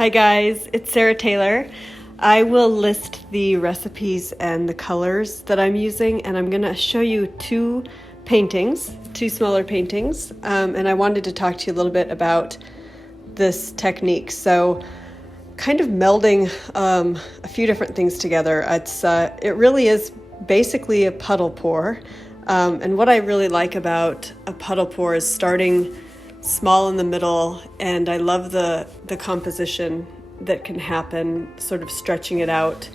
Hi guys, it's Sarah Taylor. I will list the recipes and the colors that I'm using, and I'm going to show you two smaller paintings, and I wanted to talk to you a little bit about this technique. So kind of melding a few different things together. It really is basically a puddle pour, and what I really like about a puddle pour is starting small in the middle, and I love the composition that can happen, sort of stretching it out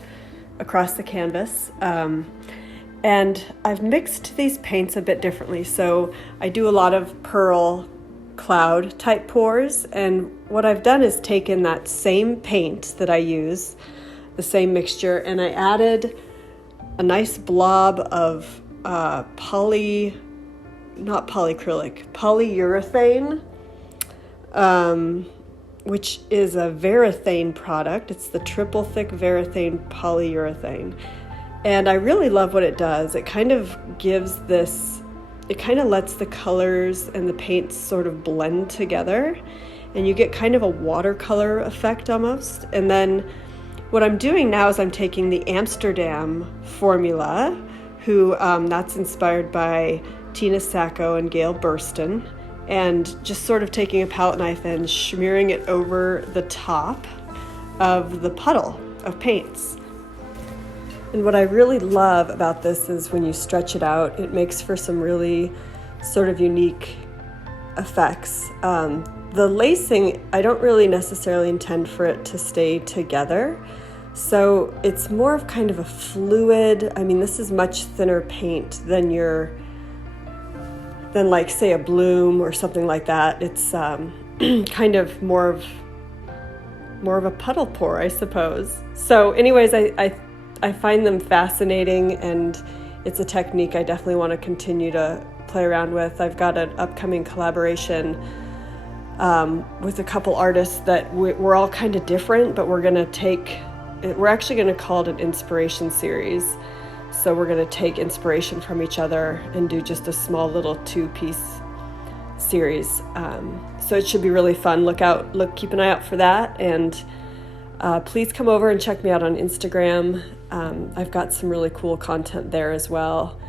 across the canvas. And I've mixed these paints a bit differently. So I do a lot of pearl cloud type pours, and what I've done is taken that same paint that I use, the same mixture, and I added a nice blob of polyurethane, which is a Verathane product. It's the triple thick Verathane polyurethane. And I really love what it does. It kind of lets the colors and the paints sort of blend together, and you get kind of a watercolor effect almost. And then what I'm doing now is I'm taking the Amsterdam formula, that's inspired by Tina Sacco and Gail Burston, and just sort of taking a palette knife and smearing it over the top of the puddle of paints. And what I really love about this is when you stretch it out, it makes for some really sort of unique effects. The lacing, I don't really necessarily intend for it to stay together. So it's more of kind of a fluid. I mean, this is much thinner paint than like say a bloom or something like that. It's kind of more of a puddle pour, I suppose. So anyways, I find them fascinating, and it's a technique I definitely want to continue to play around with. I've got an upcoming collaboration with a couple artists that we're all kind of different, but we're actually going to call it an inspiration series. So we're going to take inspiration from each other and do just a small little 2-piece series. So it should be really fun. Keep an eye out for that. And please come over and check me out on Instagram. I've got some really cool content there as well,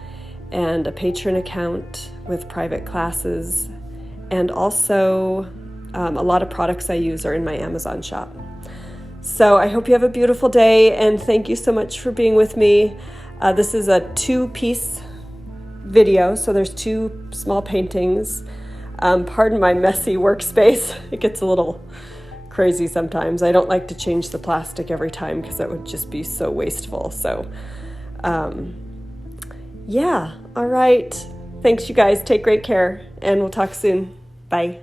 and a Patreon account with private classes. And also a lot of products I use are in my Amazon shop. So I hope you have a beautiful day, and thank you so much for being with me. This is a 2-piece video, so there's 2 small paintings. Pardon my messy workspace. It gets a little crazy sometimes. I don't like to change the plastic every time because that would just be so wasteful. So, yeah. All right. Thanks, you guys. Take great care, and we'll talk soon. Bye.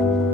you.